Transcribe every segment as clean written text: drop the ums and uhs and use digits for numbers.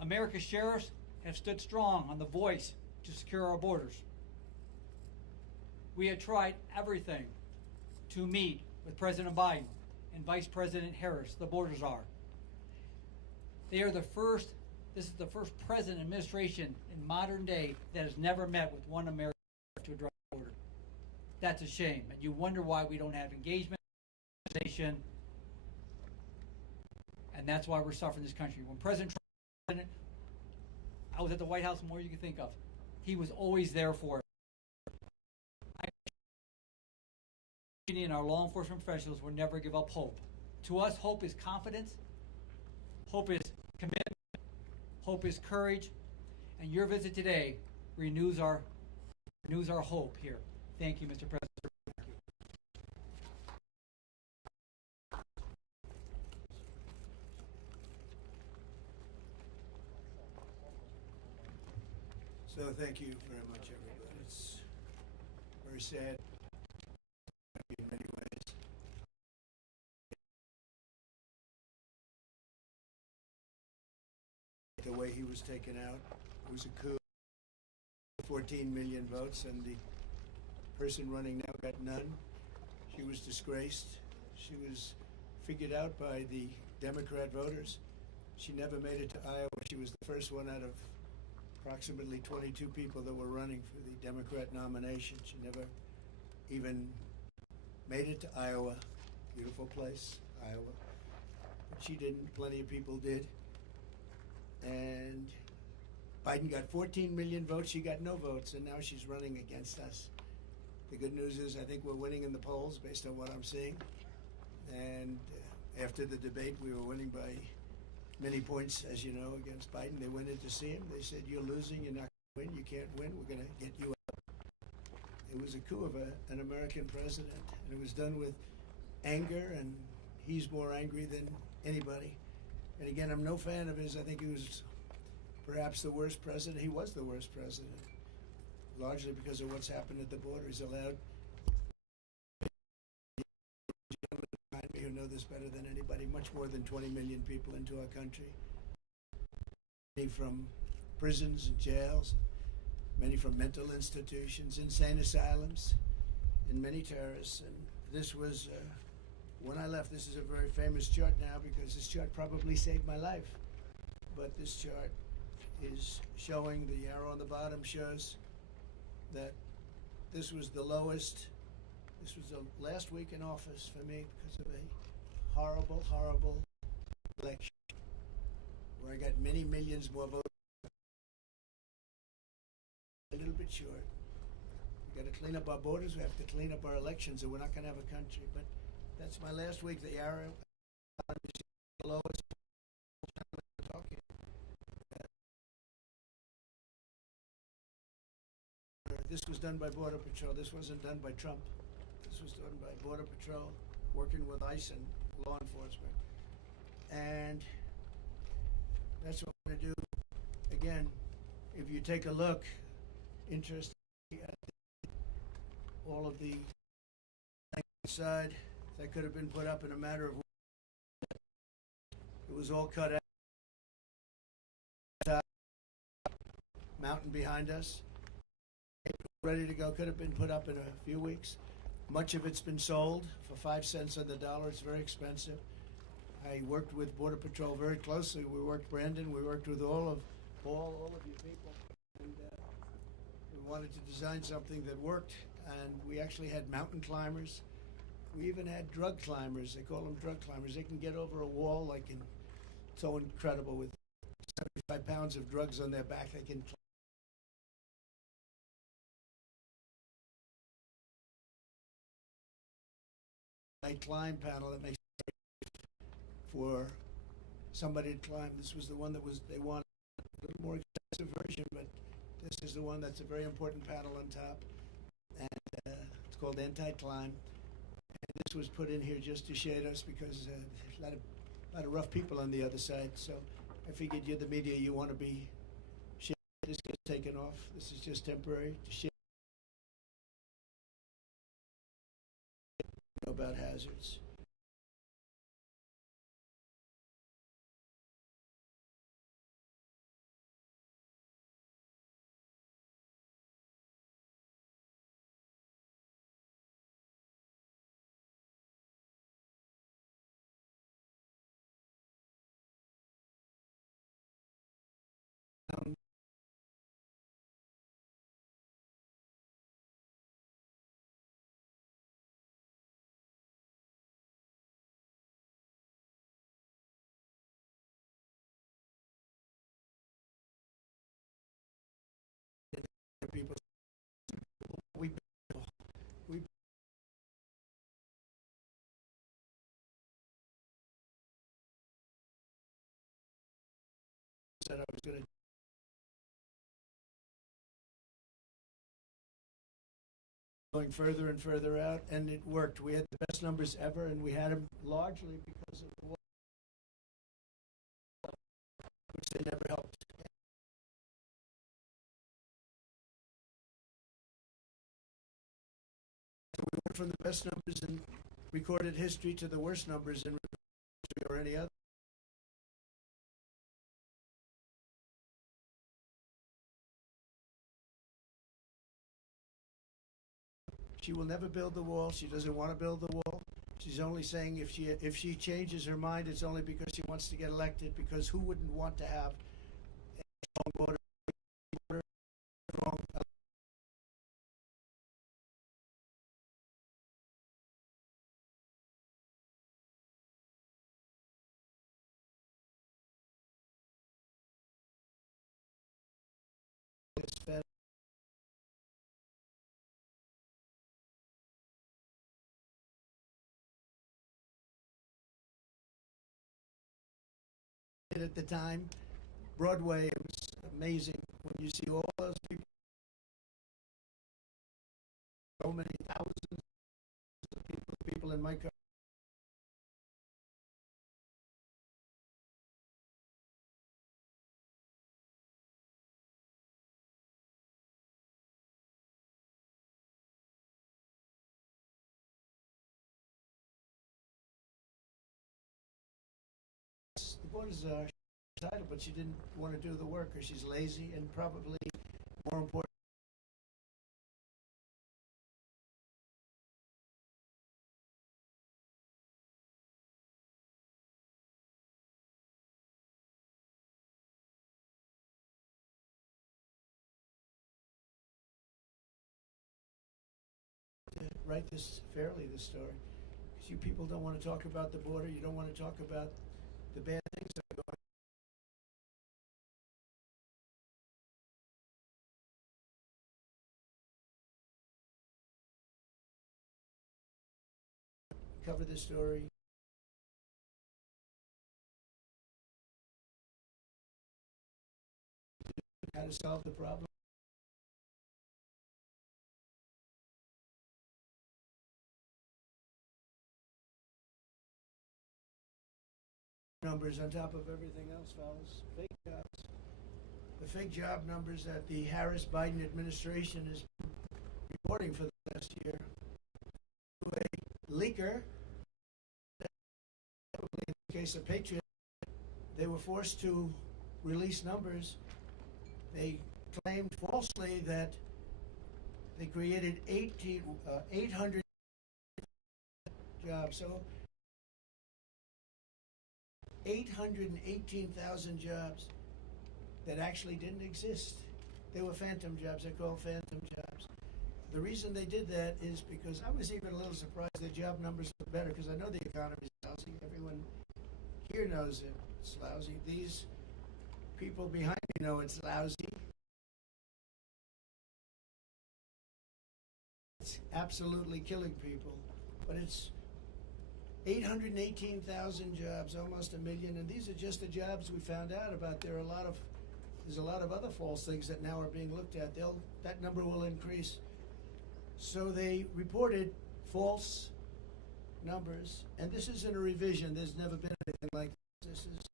America's sheriffs have stood strong on the voice to secure our borders. We have tried everything to meet with President Biden and Vice President Harris, the border czar. They are the first, this is the first president administration in modern day that has never met with one American to address the border. That's a shame. And you wonder why we don't have engagement, and that's why we're suffering this country. When President Trump, I was at the White House more than you can think of. He was always there for us. And our law enforcement professionals will never give up hope. To us, hope is confidence, hope is commitment, hope is courage, and your visit today renews our hope here. Thank you, Mr. President. Thank you. So thank you very much, everybody. It's very sad in many ways. The way he was taken out, it was a coup. 14 million votes, and the person running now got none. She was disgraced. She was figured out by the Democrat voters. She never made it to Iowa. She was the first one out of approximately 22 people that were running for the Democrat nomination. She never even made it to Iowa. Beautiful place, Iowa. But she didn't. Plenty of people did. And Biden got 14 million votes. She got no votes, and now she's running against us. The good news is I think we're winning in the polls based on what I'm seeing. And after the debate, we were winning by many points, as you know, against Biden. They went in to see him. They said, "You're losing. You're not going to win. You can't win. We're going to get you out." It was a coup of an American president, and it was done with anger, and he's more angry than anybody. And again, I'm no fan of his. I think he was perhaps the worst president. He was the worst president, largely because of what's happened at the border. He's allowed gentlemen behind me who know this better than anybody, much more than 20 million people into our country. Many from prisons and jails, many from mental institutions, insane asylums, and many terrorists. And this was, when I left, this is a very famous chart now because this chart probably saved my life. But this chart is showing, the arrow on the bottom shows that this was the lowest, this was the last week in office for me because of a horrible, horrible election where I got many millions more votes. A little bit short. We got to clean up our borders, we have to clean up our elections, or we're not going to have a country. But that's my last week. The arrow is the lowest. Talking. This was done by Border Patrol. This wasn't done by Trump. This was done by Border Patrol, working with ICE and law enforcement. And that's what I'm going to do. Again, if you take a look, interesting at all of the side that could have been put up in a matter of weeks. It was all cut out. Mountain behind us, ready to go, could have been put up in a few weeks. Much of it's been sold for 5 cents on the dollar. It's very expensive. I worked with Border Patrol very closely. We worked, Brandon, we worked with all of you people. And we wanted to design something that worked. And we actually had mountain climbers. We even had drug climbers. They call them drug climbers. They can get over a wall like so incredible with 75 pounds of drugs on their back. They can a climb panel that makes it for somebody to climb. This was the one that they wanted a little more expensive version, but this is the one that's a very important panel on top. And it's called anti-climb. And this was put in here just to shade us because there's a lot of rough people on the other side. So I figured you're the media, you want to be shaded. This gets taken off. This is just temporary to shade about hazards. going to going further and further out, and it worked. We had the best numbers ever, and we had them largely because of the war, which they never helped. So we went from the best numbers in recorded history to the worst numbers in recorded history or any other. She will never build the wall. She doesn't want to build the wall. She's only saying if she changes her mind, it's only because she wants to get elected. Because who wouldn't want to have a strong border, strong it's better. At the time, Broadway, it was amazing when you see all those people, so many thousands of people in my car. The borders are title, but she didn't want to do the work, or she's lazy, and probably more important. Write this fairly, this story, because you people don't want to talk about the border. You don't want to talk about the bad things that are going on. Cover this story. How to solve the problem. Numbers on top of everything else, fellas. Fake jobs. The fake job numbers that the Harris-Biden administration is reporting for the last year. A leaker, in the case of Patriot, they were forced to release numbers. They claimed falsely that they created 800 jobs. So 818,000 jobs that actually didn't exist. They were phantom jobs. They're called phantom jobs. The reason they did that is because I was even a little surprised the job numbers look better, because I know the economy is lousy. Everyone here knows it's lousy. These people behind me know it's lousy. It's absolutely killing people. But it's 818,000 jobs, almost a million, and these are just the jobs we found out about. There's a lot of other false things that now are being looked at. That number will increase. So they reported false numbers, and this isn't a revision. There's never been anything like this. This is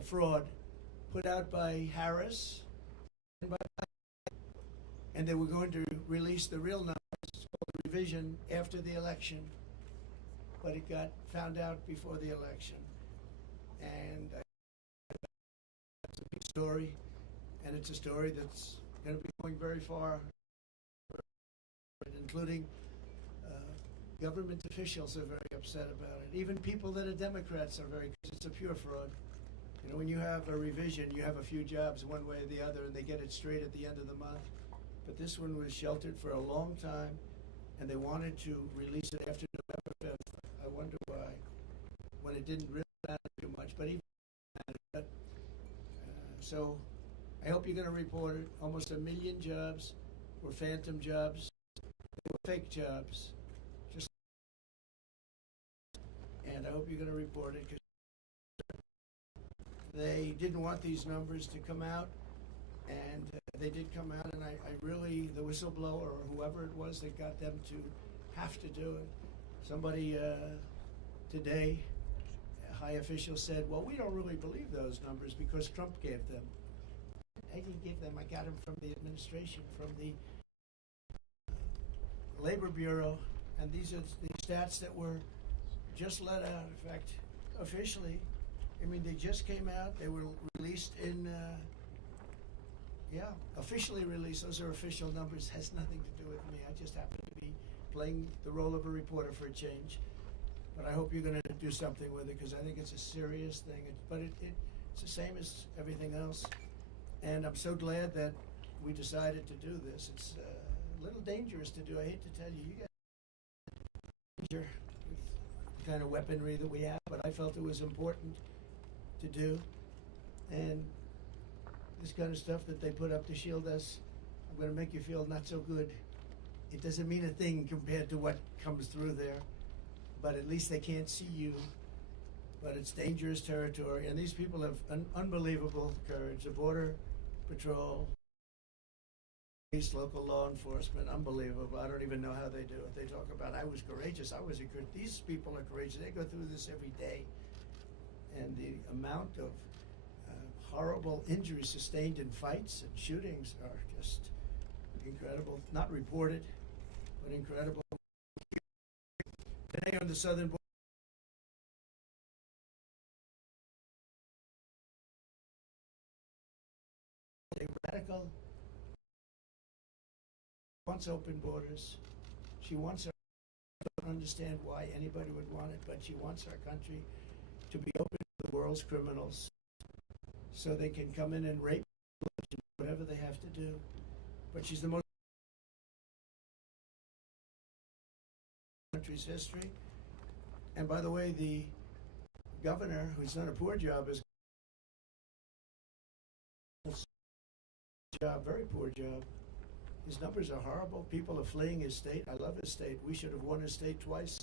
a fraud put out by Harris and they were going to release the real numbers, called the revision, after the election. But it got found out before the election. And it's a big story, and it's a story that's going to be going very far, including government officials are very upset about it. Even people that are Democrats are very, because it's a pure fraud. You know, when you have a revision, you have a few jobs one way or the other, and they get it straight at the end of the month. But this one was sheltered for a long time, and they wanted to release it after November 5th. I wonder why, when it didn't really matter too much, but even mattered. So I hope you're going to report it. Almost 1 million jobs were phantom jobs. They were fake jobs. And I hope you're going to report it, because They didn't want these numbers to come out, and they did come out, and I really, the whistleblower or whoever it was that got them to have to do it. Somebody today, a high official said, well, we don't really believe those numbers because Trump gave them. I didn't give them, I got them from the administration, from the Labor Bureau, and these are the stats that were just let out. In fact, officially, I mean, they just came out. They were released in, officially released. Those are official numbers. Has nothing to do with me. I just happen to be playing the role of a reporter for a change. But I hope you're going to do something with it because I think it's a serious thing. It's the same as everything else. And I'm so glad that we decided to do this. It's a little dangerous to do. I hate to tell you, you got danger with the kind of weaponry that we have, but I felt it was important to do. And this kind of stuff that they put up to shield us, I'm going to make you feel not so good. It doesn't mean a thing compared to what comes through there, but at least they can't see you. But it's dangerous territory, and these people have unbelievable courage. The Border Patrol, police, local law enforcement, unbelievable. I don't even know how they do it. They talk about, I was courageous, these people are courageous. They go through this every day. And the amount of horrible injuries sustained in fights and shootings are just incredible. Not reported, but incredible. Today on the southern border, a radical wants open borders. She wants our, I don't understand why anybody would want it, but she wants our country to be open to the world's criminals so they can come in and rape, whatever they have to do. But she's the most country's history. And by the way, the governor, who's done a poor job, is very poor job. His numbers are horrible. People are fleeing his state. I love his state. We should have won his state twice,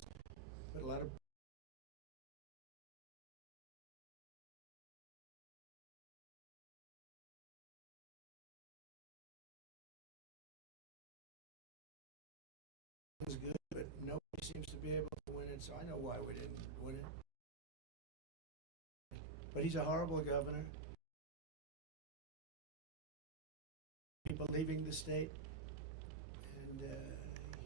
but a lot of is good, but nobody seems to be able to win it, so I know why we didn't win it. But he's a horrible governor. People leaving the state, and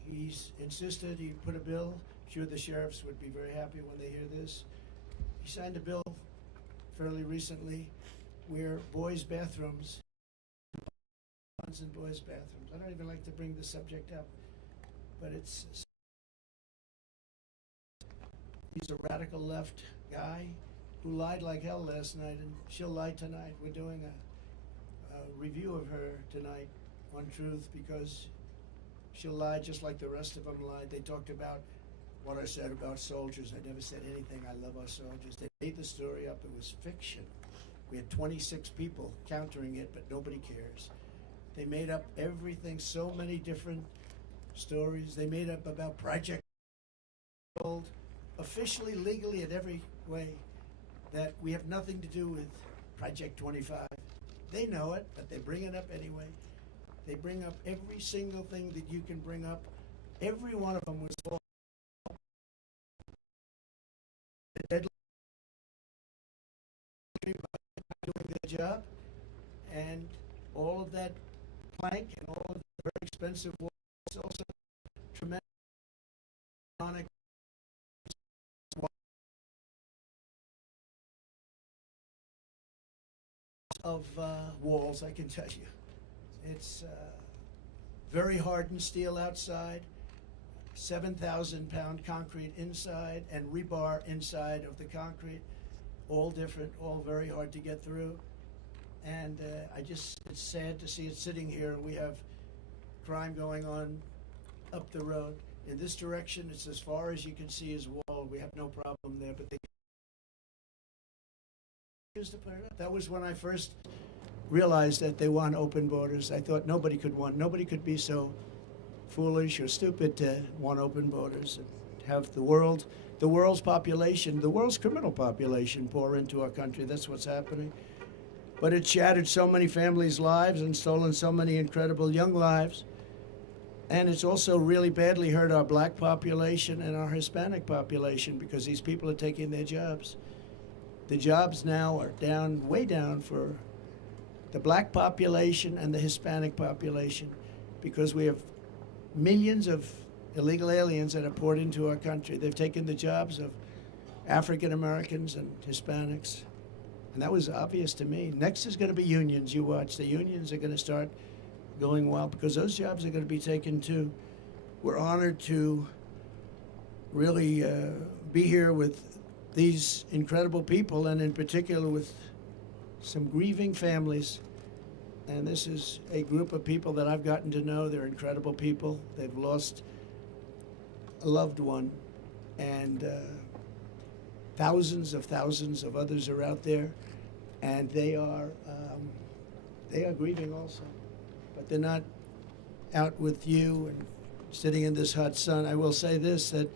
he's insisted, he put a bill. I'm sure the sheriffs would be very happy when they hear this. He signed a bill fairly recently where boys' bathrooms, and boys' bathrooms. I don't even like to bring the subject up, but he's a radical left guy who lied like hell last night, and she'll lie tonight. We're doing a review of her tonight on Truth because she'll lie just like the rest of them lied. They talked about what I said about soldiers. I never said anything. I love our soldiers. They made the story up. It was fiction. We had 26 people countering it, but nobody cares. They made up everything, so many different stories. They made up about Project officially, legally, in every way, that we have nothing to do with Project 25. They know it, but they bring it up anyway. They bring up every single thing that you can bring up. Every one of them was false. Doing their job, and all of that plank and all of the very expensive walls, also tremendous economic of walls, I can tell you. It's very hardened steel outside, 7,000-pound concrete inside, and rebar inside of the concrete, all different, all very hard to get through. And it's sad to see it sitting here, and we have crime going on up the road. In this direction, it's as far as you can see is wall. We have no problem there, but they used to put it up. That was when I first realized that they want open borders. I thought nobody could be so foolish or stupid to want open borders and have the world the world's population, the world's criminal population, pour into our country. That's what's happening. But it's shattered so many families' lives and stolen so many incredible young lives. And it's also really badly hurt our black population and our Hispanic population because these people are taking their jobs. The jobs now are down, way down for the black population and the Hispanic population because we have millions of illegal aliens that are poured into our country. They've taken the jobs of African Americans and Hispanics. And that was obvious to me. Next is going to be unions. You watch. The unions are going to start going well because those jobs are going to be taken too. We're honored to really be here with these incredible people, and in particular with some grieving families. And this is a group of people that I've gotten to know. They're incredible people. They've lost a loved one, and thousands of others are out there, and they are grieving also. But they're not out with you and sitting in this hot sun. I will say this, that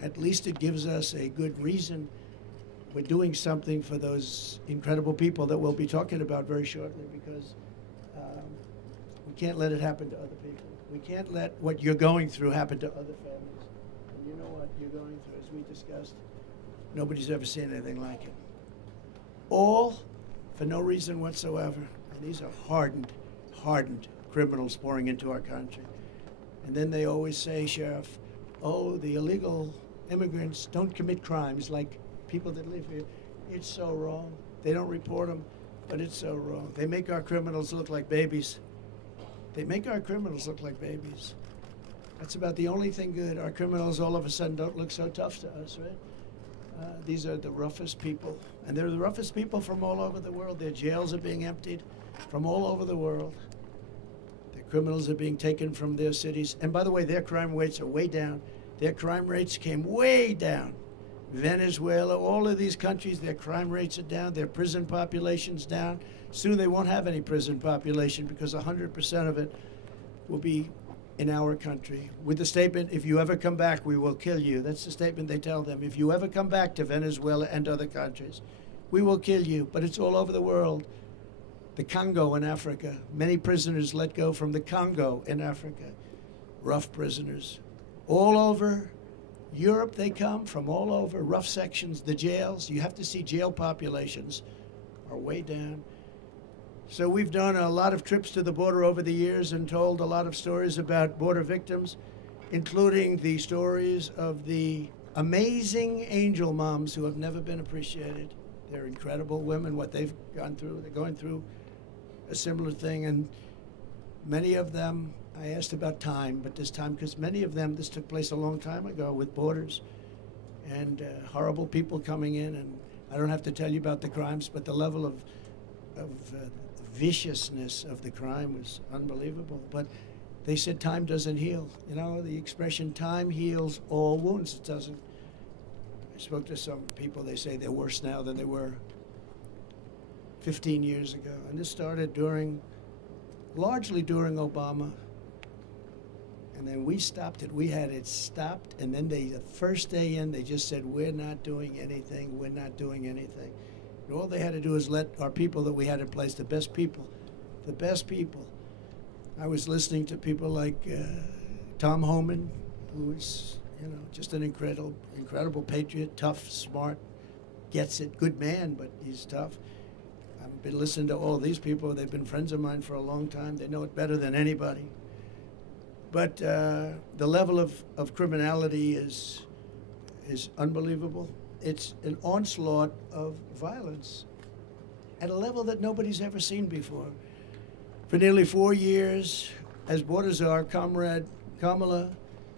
at least it gives us a good reason. We're doing something for those incredible people that we'll be talking about very shortly, because we can't let it happen to other people. We can't let what you're going through happen to other families. And you know what you're going through, as we discussed, nobody's ever seen anything like it. All for no reason whatsoever. And these are hardened criminals pouring into our country. And then they always say, Sheriff, oh, the illegal immigrants don't commit crimes like people that live here. It's so wrong. They don't report them, but it's so wrong. They make our criminals look like babies. They make our criminals look like babies. That's about the only thing good. Our criminals all of a sudden don't look so tough to us, right? These are the roughest people, and they're the roughest people from all over the world. Their jails are being emptied from all over the world. Their criminals are being taken from their cities. And by the way, their crime rates are way down. Their crime rates came way down. Venezuela, all of these countries, their crime rates are down, their prison population's down. Soon they won't have any prison population because 100% of it will be in our country. With the statement, if you ever come back, we will kill you. That's the statement they tell them. If you ever come back to Venezuela and other countries, we will kill you. But it's all over the world. The Congo in Africa, many prisoners let go from the Congo in Africa. Rough prisoners. All over Europe they come, from all over, rough sections, the jails. You have to see jail populations are way down. So we've done a lot of trips to the border over the years and told a lot of stories about border victims, including the stories of the amazing angel moms who have never been appreciated. They're incredible women, what they've gone through. They're going through a similar thing, and many of them, I asked about time, but this time, because many of them, this took place a long time ago with borders and horrible people coming in, and I don't have to tell you about the crimes, but the level of viciousness of the crime was unbelievable. But they said time doesn't heal. You know, the expression time heals all wounds. It doesn't. I spoke to some people, they say they're worse now than they were 15 years ago. And this started largely during Obama. And then we stopped it. We had it stopped. And then the first day in, they just said, we're not doing anything. We're not doing anything. And all they had to do is let our people that we had in place, the best people. I was listening to people like Tom Homan, who was, just an incredible patriot, tough, smart, gets it, good man, but he's tough. I've been listening to all these people. They've been friends of mine for a long time. They know it better than anybody. But the level of criminality is unbelievable. It's an onslaught of violence at a level that nobody's ever seen before. For nearly 4 years, as border czar, Comrade Kamala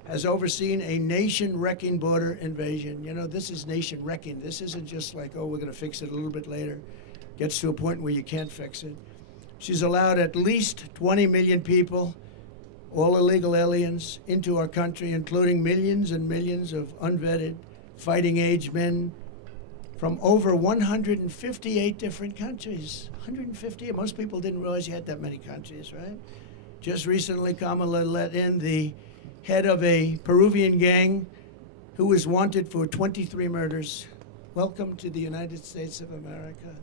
has overseen a nation-wrecking border invasion. This is nation-wrecking. This isn't just like, oh, we're going to fix it a little bit later. Gets to a point where you can't fix it. She's allowed at least 20 million people, all illegal aliens, into our country, including millions and millions of unvetted, fighting-age men from over 158 different countries. 150. Most people didn't realize you had that many countries, right? Just recently, Kamala let in the head of a Peruvian gang who is wanted for 23 murders. Welcome to the United States of America.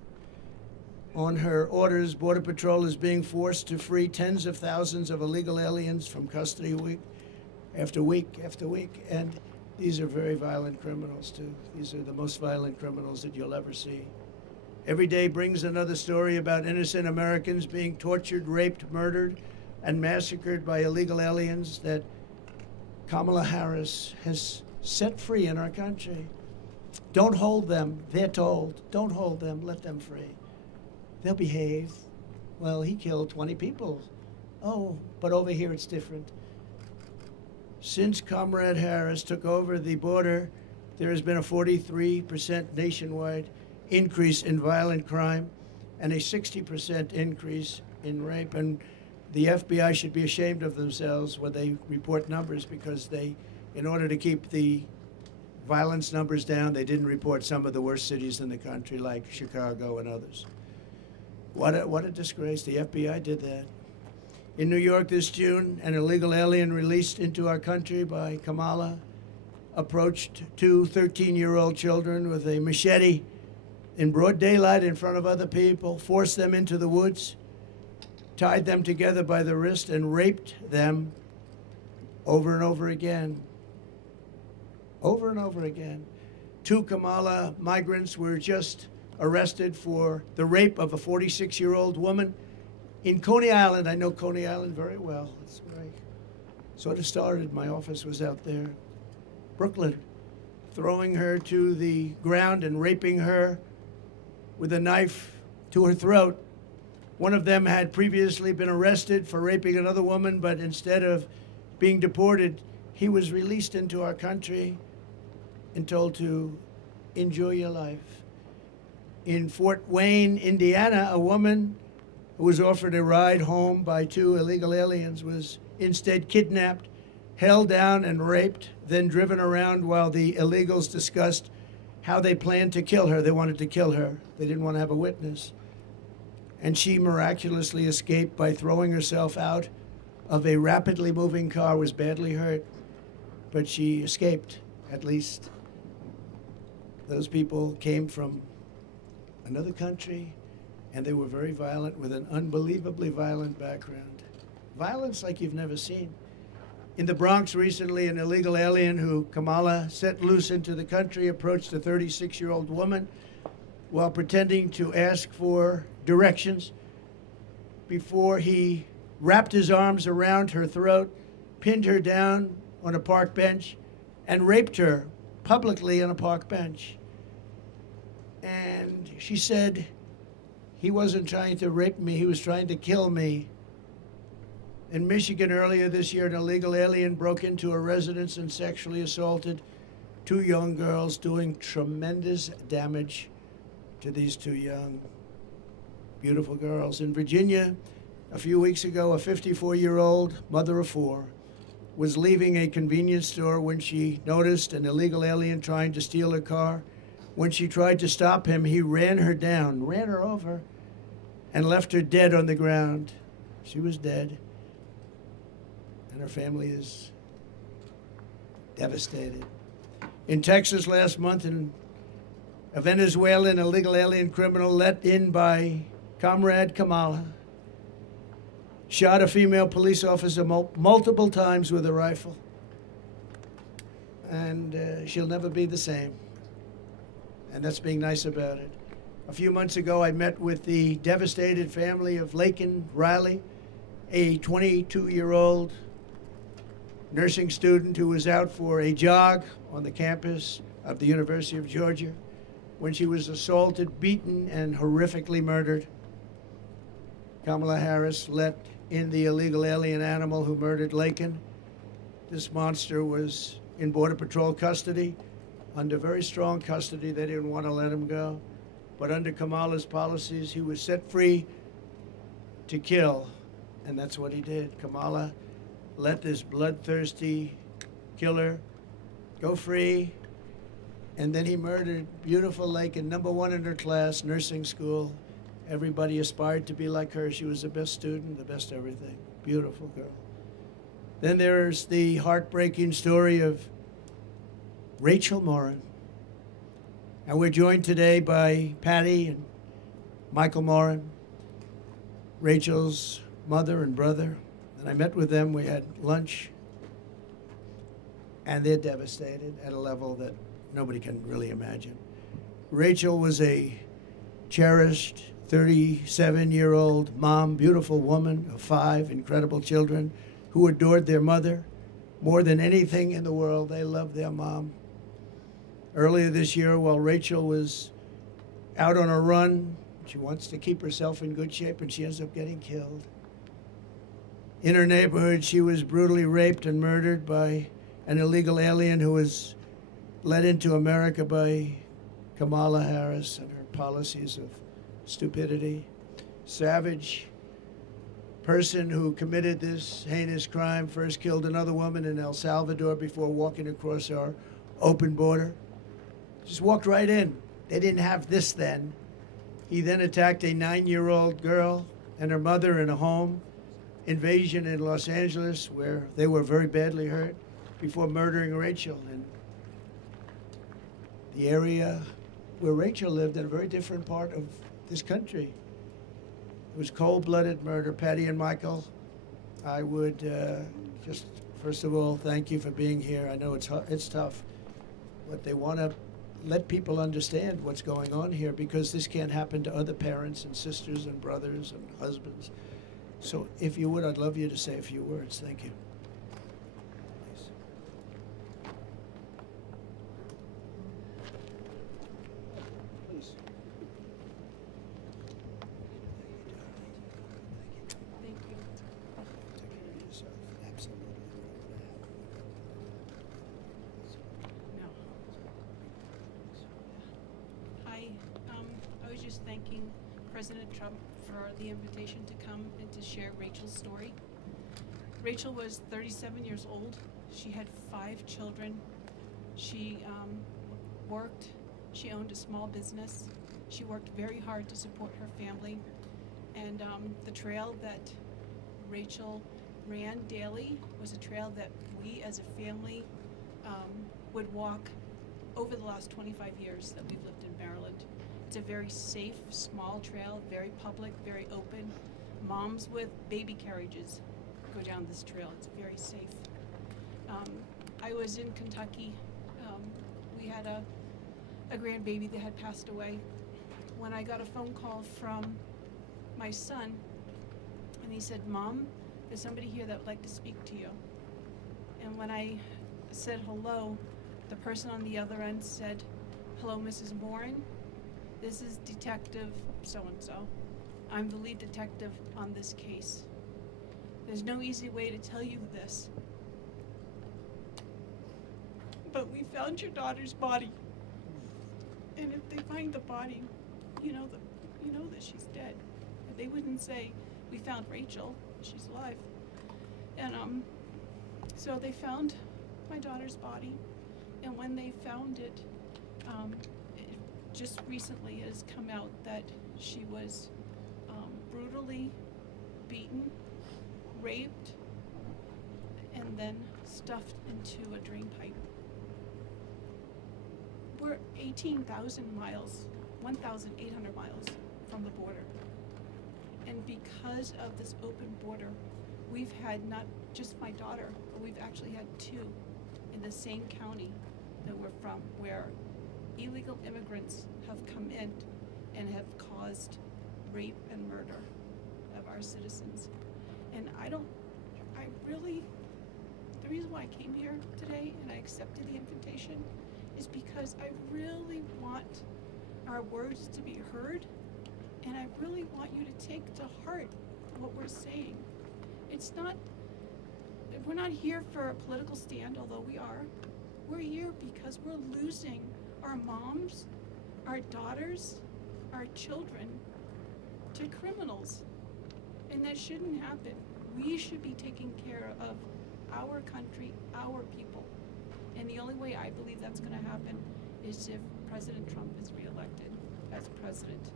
On her orders, Border Patrol is being forced to free tens of thousands of illegal aliens from custody week after week after week. And these are very violent criminals, too. These are the most violent criminals that you'll ever see. Every day brings another story about innocent Americans being tortured, raped, murdered, and massacred by illegal aliens that Kamala Harris has set free in our country. Don't hold them, they're told. Don't hold them, let them free. They'll behave. Well, he killed 20 people. Oh, but over here it's different. Since Comrade Harris took over the border, there has been a 43% nationwide increase in violent crime and a 60% increase in rape. And the FBI should be ashamed of themselves when they report numbers, because they, in order to keep the violence numbers down, they didn't report some of the worst cities in the country like Chicago and others. What a disgrace. The FBI did that. In New York this June, an illegal alien released into our country by Kamala approached two 13-year-old children with a machete in broad daylight in front of other people, forced them into the woods, tied them together by the wrist, and raped them over and over again. Over and over again. Two Kamala migrants were just arrested for the rape of a 46-year-old woman in Coney Island. I know Coney Island very well. That's where I sort of started. My office was out there. Brooklyn, throwing her to the ground and raping her with a knife to her throat. One of them had previously been arrested for raping another woman, but instead of being deported, he was released into our country and told to enjoy your life. In Fort Wayne, Indiana, a woman who was offered a ride home by two illegal aliens was instead kidnapped, held down and raped, then driven around while the illegals discussed how they planned to kill her. They wanted to kill her. They didn't want to have a witness. And she miraculously escaped by throwing herself out of a rapidly moving car, was badly hurt, but she escaped, at least. Those people came from another country, and they were very violent, with an unbelievably violent background. Violence like you've never seen. In the Bronx recently, an illegal alien who Kamala set loose into the country approached a 36-year-old woman while pretending to ask for directions before he wrapped his arms around her throat, pinned her down on a park bench, and raped her publicly on a park bench. And she said, he wasn't trying to rape me, he was trying to kill me. In Michigan earlier this year, an illegal alien broke into a residence and sexually assaulted two young girls, doing tremendous damage to these two young, beautiful girls. In Virginia, a few weeks ago, a 54-year-old mother of four was leaving a convenience store when she noticed an illegal alien trying to steal her car. When she tried to stop him, he ran her down, ran her over, and left her dead on the ground. She was dead, and her family is devastated. In Texas last month, a Venezuelan illegal alien criminal let in by Comrade Kamala shot a female police officer multiple times with a rifle, and she'll never be the same. And that's being nice about it. A few months ago, I met with the devastated family of Laken Riley, a 22-year-old nursing student who was out for a jog on the campus of the University of Georgia when she was assaulted, beaten, and horrifically murdered. Kamala Harris let in the illegal alien animal who murdered Laken. This monster was in Border Patrol custody, under very strong custody. They didn't want to let him go. But under Kamala's policies, he was set free to kill, and that's what he did. Kamala let this bloodthirsty killer go free, and then he murdered beautiful Laken, #1 in her class, nursing school. Everybody aspired to be like her. She was the best student, the best everything. Beautiful girl. Then there's the heartbreaking story of Rachel Morin. And we're joined today by Patty and Michael Morin, Rachel's mother and brother. And I met with them, we had lunch, and they're devastated at a level that nobody can really imagine. Rachel was a cherished 37-year-old mom, beautiful woman of 5 incredible children who adored their mother more than anything in the world. They loved their mom. Earlier this year, while Rachel was out on a run, she wants to keep herself in good shape, and she ends up getting killed. In her neighborhood, she was brutally raped and murdered by an illegal alien who was led into America by Kamala Harris and her policies of stupidity. Savage person who committed this heinous crime first killed another woman in El Salvador before walking across our open border. Just walked right in. They didn't have this then. He then attacked a 9-year-old girl and her mother in a home invasion in Los Angeles where they were very badly hurt before murdering Rachel. And the area where Rachel lived in a very different part of this country. It was cold-blooded murder. Patty and Michael, I would just, first of all, thank you for being here. I know it's tough, but they want to let people understand what's going on here because this can't happen to other parents and sisters and brothers and husbands. So if you would, I'd love you to say a few words. Thank you. Please. Thank you. Take care of yourself. Absolutely. No. I was just thanking President Trump for the invitation to come and to share Rachel's story. Rachel was 37 years old. She had 5 children. She worked. She owned a small business. She worked very hard to support her family. And the trail that Rachel ran daily was a trail that we as a family would walk over the last 25 years that we've lived in Maryland. It's a very safe, small trail, very public, very open. Moms with baby carriages go down this trail. It's very safe. I was in Kentucky. We had a grandbaby that had passed away. When I got a phone call from my son, and he said, "Mom, there's somebody here that would like to speak to you." And when I said hello, the person on the other end said, "Hello, Mrs. Morin. This is Detective so-and-so. I'm the lead detective on this case. There's no easy way to tell you this, but we found your daughter's body. And if they find the body, you know that she's dead. They wouldn't say, 'We found Rachel, she's alive.'" And so they found my daughter's body, and when they found it, just recently it has come out that she was brutally beaten, raped, and then stuffed into a drain pipe. We're 18,000 miles, 1,800 miles from the border. And because of this open border, we've had not just my daughter, but we've actually had 2 in the same county that we're from, where illegal immigrants have come in and have caused rape and murder of our citizens. And the reason why I came here today and I accepted the invitation is because I really want our words to be heard, and I really want you to take to heart what we're saying. We're not here for a political stand, although we are. We're here because we're losing our moms, our daughters, our children to criminals. And that shouldn't happen. We should be taking care of our country, our people. And the only way I believe that's going to happen is if President Trump is reelected as president.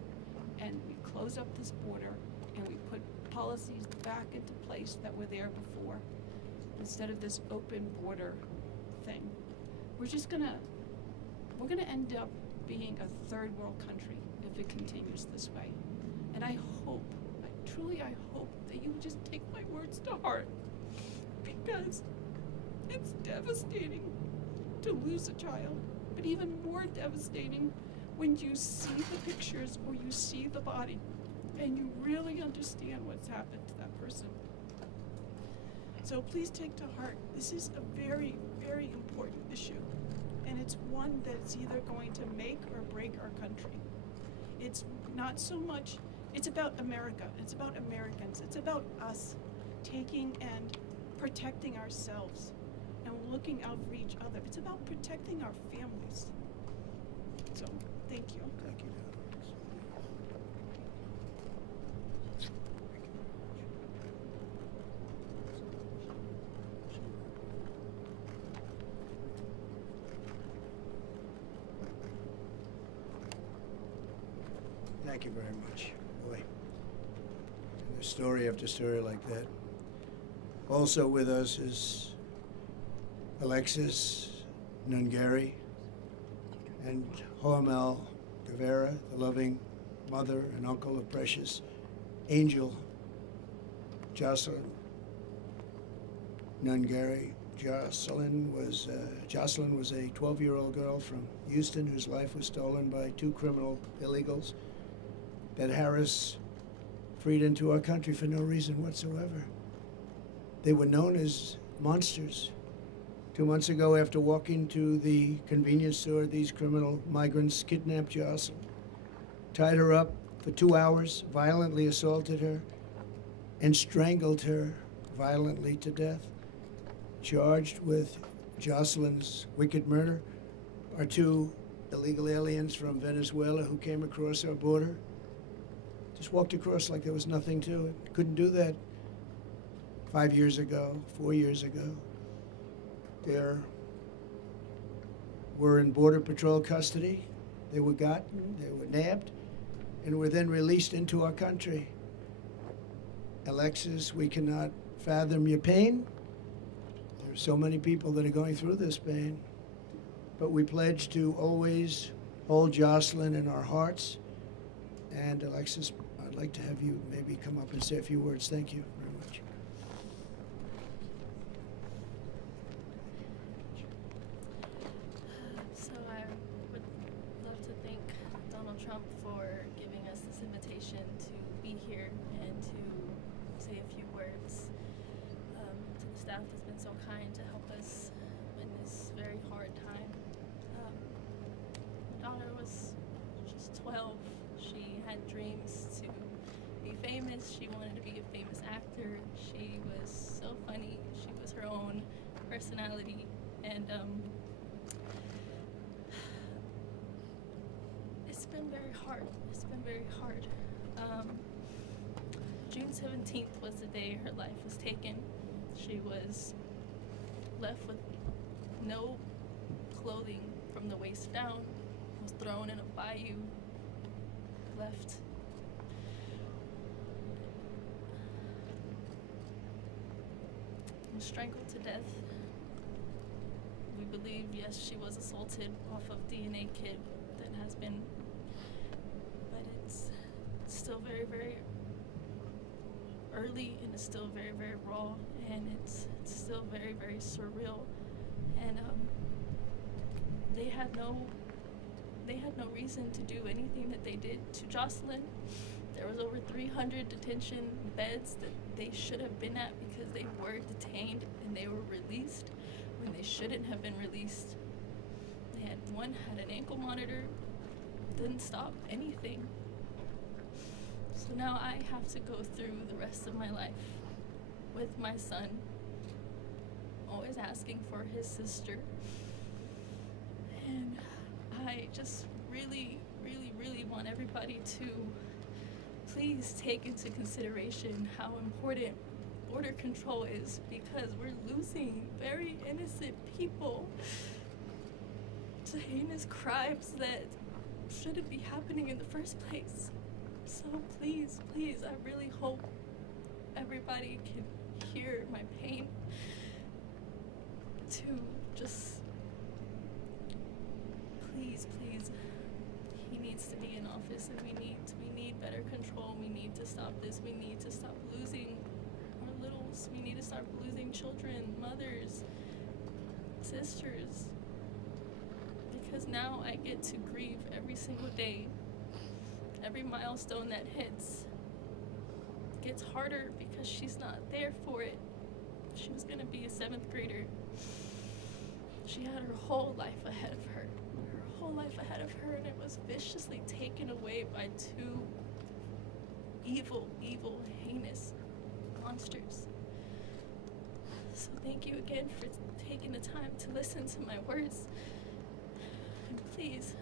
And we close up this border and we put policies back into place that were there before, instead of this open border thing. We're just going to we're going to end up being a third world country if it continues this way. And I hope, I hope that you would just take my words to heart, because it's devastating to lose a child, but even more devastating when you see the pictures or you see the body and you really understand what's happened to that person. So please take to heart, this is a very, very important issue, and it's one that's either going to make or break our country. It's not so much, it's about America, it's about Americans, it's about us taking and protecting ourselves and looking out for each other. It's about protecting our families. So, thank you. Thank you. Thank you very much. Boy, and there's story after story like that. Also with us is Alexis Nungari and Hormel Guevara, the loving mother and uncle of precious Angel Jocelyn Nungari. Jocelyn was a 12-year-old girl from Houston whose life was stolen by two criminal illegals that Harris freed into our country for no reason whatsoever. They were known as monsters. 2 months ago, after walking to the convenience store, these criminal migrants kidnapped Jocelyn, tied her up for 2 hours, violently assaulted her, and strangled her violently to death. Charged with Jocelyn's wicked murder are two illegal aliens from Venezuela who came across our border. Just walked across like there was nothing to it. Couldn't do that 5 years ago, 4 years ago. They were in Border Patrol custody. They were gotten, they were nabbed, and were then released into our country. Alexis, we cannot fathom your pain. There are so many people that are going through this pain. But we pledge to always hold Jocelyn in our hearts. And Alexis, I'd like to have you maybe come up and say a few words. Thank you very much. So I would love to thank Donald Trump for giving us this invitation to be here and to say a few words to the staff that's been so kind to help us in this very hard time. My daughter was just 12. She had dreams to be famous. She wanted to be a famous actor. She was so funny. She was her own personality. And it's been very hard. It's been very hard. June 17th was the day her life was taken. She was left with no clothing from the waist down, was thrown in a bayou, left was strangled to death. We believe, yes, she was assaulted off of DNA kit that has been, but it's still very, very early, and it's still very, very raw, and it's still very, very surreal. And they had no reason to do anything that they did to Jocelyn. There was over 300 detention beds that they should have been at because they were detained and they were released when they shouldn't have been released. One had an ankle monitor, didn't stop anything. So now I have to go through the rest of my life with my son, always asking for his sister. And I just really, really, really want everybody to please take into consideration how important border control is, because we're losing very innocent people to heinous crimes that shouldn't be happening in the first place. So please, please, I really hope everybody can hear my pain, to just please, please, he needs to be in office, and we need better control. We need to stop this. We need to stop losing our littles. We need to stop losing children, mothers, sisters. Because now I get to grieve every single day. Every milestone that hits gets harder because she's not there for it. She was gonna be a 7th grader. She had her whole life ahead of her. Her whole life ahead of her, and it was viciously taken away by 2 evil, heinous monsters. So thank you again for taking the time to listen to my words. And please,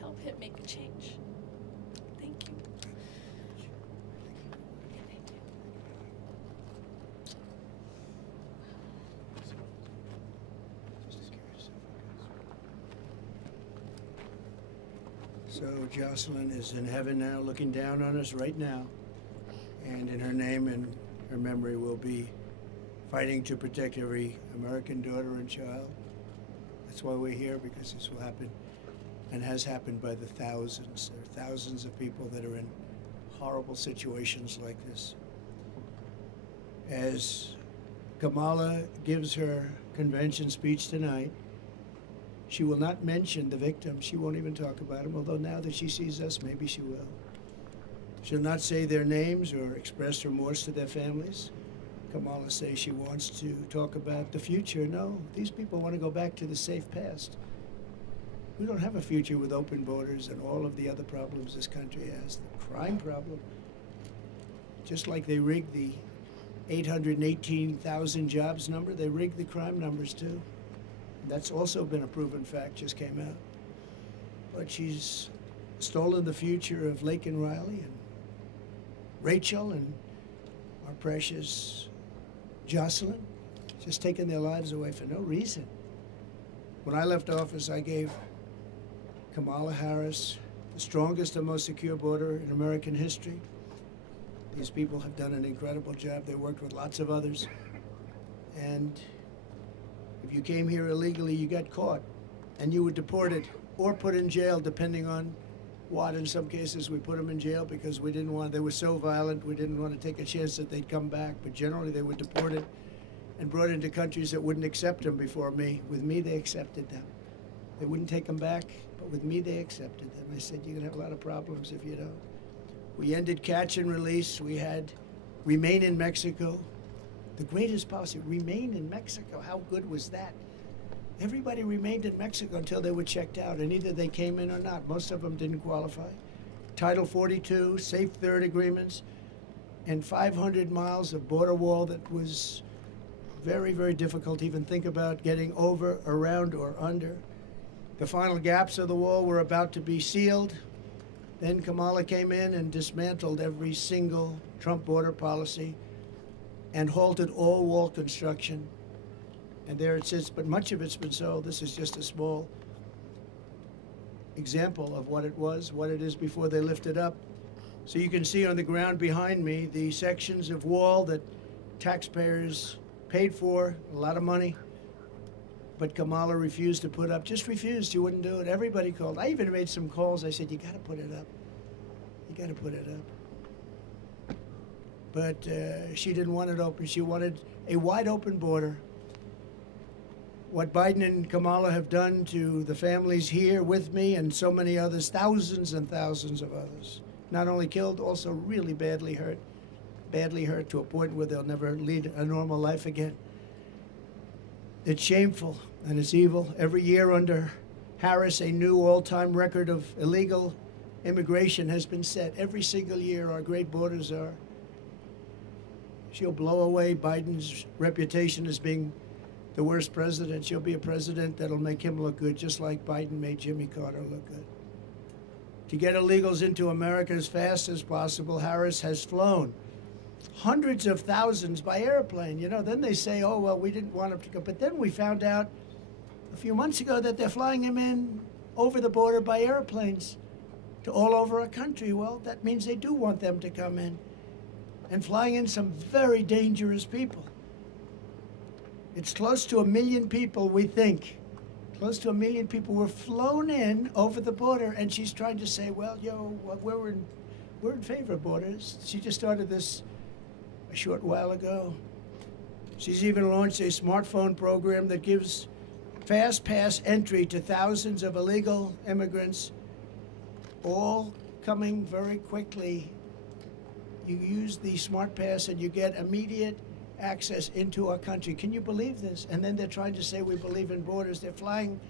help him make a change. Thank you. So Jocelyn is in heaven now, looking down on us right now. And in her name and her memory, we'll be fighting to protect every American daughter and child. That's why we're here, because this will happen and has happened by the thousands. There are thousands of people that are in horrible situations like this. As Kamala gives her convention speech tonight, she will not mention the victims. She won't even talk about them, although now that she sees us, maybe she will. She'll not say their names or express remorse to their families. Kamala says she wants to talk about the future. No, these people want to go back to the safe past. We don't have a future with open borders and all of the other problems this country has. The crime problem, just like they rigged the 818,000 jobs number, they rigged the crime numbers too. That's also been a proven fact, just came out. But she's stolen the future of Lake and Riley and Rachel and our precious Jocelyn, just taking their lives away for no reason. When I left office, I gave Kamala Harris the strongest and most secure border in American history. These people have done an incredible job. They worked with lots of others. And if you came here illegally, you got caught, and you were deported or put in jail, depending on what. In some cases, we put them in jail because we didn't want, they were so violent, we didn't want to take a chance that they'd come back. But generally, they were deported and brought into countries that wouldn't accept them before me. With me, they accepted them. They wouldn't take them back, but with me, they accepted them. I said, you're going to have a lot of problems if you don't. We ended catch and release. We had remain in Mexico. The greatest policy, remain in Mexico. How good was that? Everybody remained in Mexico until they were checked out, and either they came in or not. Most of them didn't qualify. Title 42, Safe Third agreements, and 500 miles of border wall that was very, very difficult to even think about getting over, around, or under. The final gaps of the wall were about to be sealed. Then Kamala came in and dismantled every single Trump border policy and halted all wall construction. And there it sits, but much of it's been sold. This is just a small example of what it was, what it is before they lift it up. So you can see on the ground behind me the sections of wall that taxpayers paid for, a lot of money, but Kamala refused to put up, just refused, she wouldn't do it. Everybody called. I even made some calls. I said, you gotta put it up. You gotta put it up. But she didn't want it open. She wanted a wide open border. What Biden and Kamala have done to the families here with me and so many others, thousands and thousands of others, not only killed, also really badly hurt to a point where they'll never lead a normal life again. It's shameful and it's evil. Every year under Harris, a new all-time record of illegal immigration has been set. Every single year, our great borders are. She'll blow away Biden's reputation as being the worst president. She'll be a president that'll make him look good, just like Biden made Jimmy Carter look good. To get illegals into America as fast as possible, Harris has flown hundreds of thousands by airplane. You know, then they say, oh, well, we didn't want them to go. But then we found out a few months ago that they're flying him in over the border by airplanes to all over our country. Well, that means they do want them to come in, and flying in some very dangerous people. It's close to 1 million people, we think, close to 1 million people were flown in over the border, and she's trying to say, well, we're in favor of borders. She just started this a short while ago. She's even launched a smartphone program that gives fast pass entry to thousands of illegal immigrants, all coming very quickly. You use the smart pass and you get immediate access into our country. Can you believe this? And then they're trying to say we believe in borders. They're flying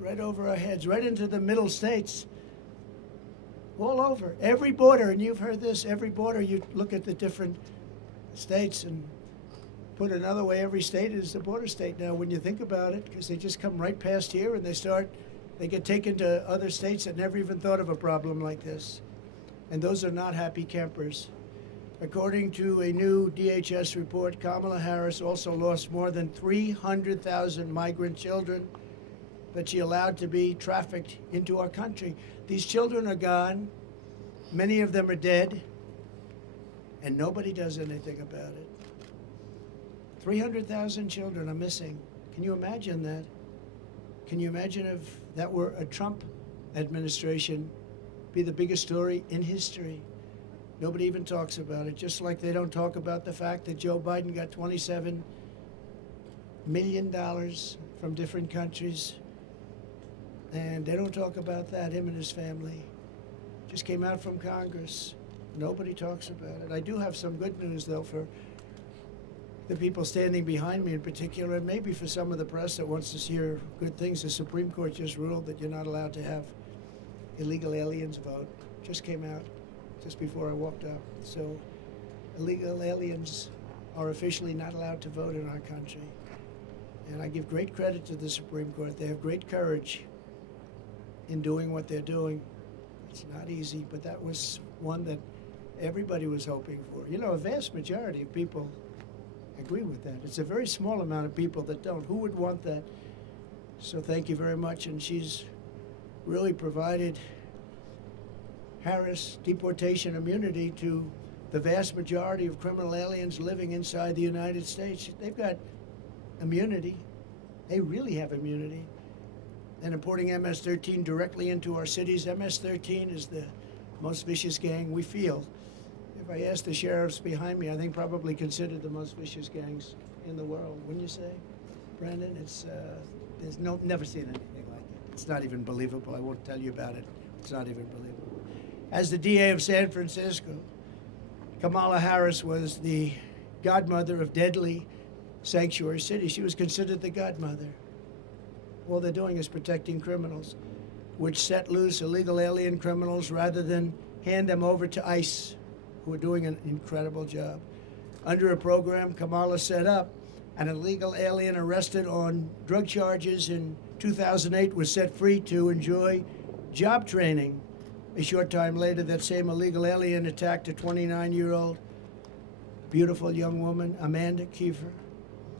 right over our heads, right into the middle states, all over. Every border, and you've heard this, every border, you look at the different states, and put another way, every state is a border state now when you think about it, because they just come right past here and they get taken to other states that never even thought of a problem like this. And those are not happy campers. According to a new DHS report, Kamala Harris also lost more than 300,000 migrant children that she allowed to be trafficked into our country. These children are gone. Many of them are dead. And nobody does anything about it. 300,000 children are missing. Can you imagine that? Can you imagine if that were a Trump administration, be the biggest story in history? Nobody even talks about it, just like they don't talk about the fact that Joe Biden got $27 million from different countries. And they don't talk about that, him and his family. Just came out from Congress. Nobody talks about it. I do have some good news, though, for the people standing behind me in particular, and maybe for some of the press that wants to hear good things. The Supreme Court just ruled that you're not allowed to have illegal aliens vote. Just came out just before I walked up. So illegal aliens are officially not allowed to vote in our country. And I give great credit to the Supreme Court. They have great courage in doing what they're doing. It's not easy, but that was one that everybody was hoping for. You know, a vast majority of people agree with that. It's a very small amount of people that don't. Who would want that? So thank you very much. And she's really provided Harris deportation immunity to the vast majority of criminal aliens living inside the United States. They've got immunity. They really have immunity. And importing MS-13 directly into our cities. MS-13 is the most vicious gang we feel. If I ask the sheriffs behind me, I think probably considered the most vicious gangs in the world. Wouldn't you say, Brandon? It's never seen anything like it. It's not even believable. I won't tell you about it. It's not even believable. As the DA of San Francisco, Kamala Harris was the godmother of deadly sanctuary cities. She was considered the godmother. All they're doing is protecting criminals, which set loose illegal alien criminals rather than hand them over to ICE, who are doing an incredible job. Under a program Kamala set up, an illegal alien arrested on drug charges in 2008 was set free to enjoy job training. A short time later, that same illegal alien attacked a 29-year-old beautiful young woman, Amanda Kiefer,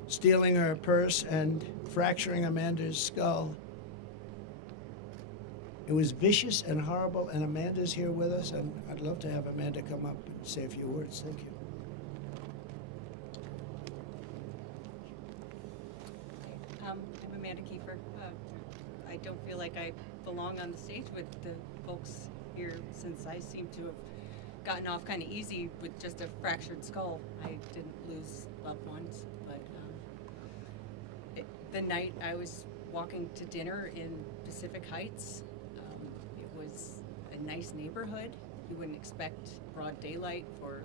stealing her purse and fracturing Amanda's skull. It was vicious and horrible, and Amanda's here with us, and I'd love to have Amanda come up and say a few words. Thank you. I'm Amanda Kiefer. I don't feel like I belong on the stage with the folks here, since I seem to have gotten off kind of easy with just a fractured skull. I didn't lose loved ones, but the night I was walking to dinner in Pacific Heights, it was a nice neighborhood. You wouldn't expect broad daylight for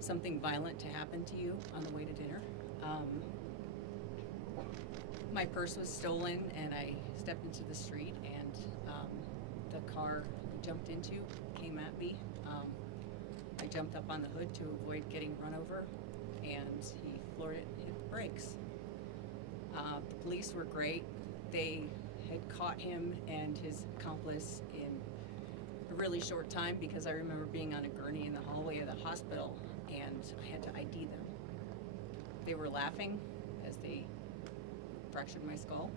something violent to happen to you on the way to dinner. My purse was stolen, and I stepped into the street, and the car I jumped into came at me. I jumped up on the hood to avoid getting run over, and he floored it, hit the brakes. The police were great. They had caught him and his accomplice in a really short time, because I remember being on a gurney in the hallway of the hospital, and I had to ID them. They were laughing as they fractured my skull.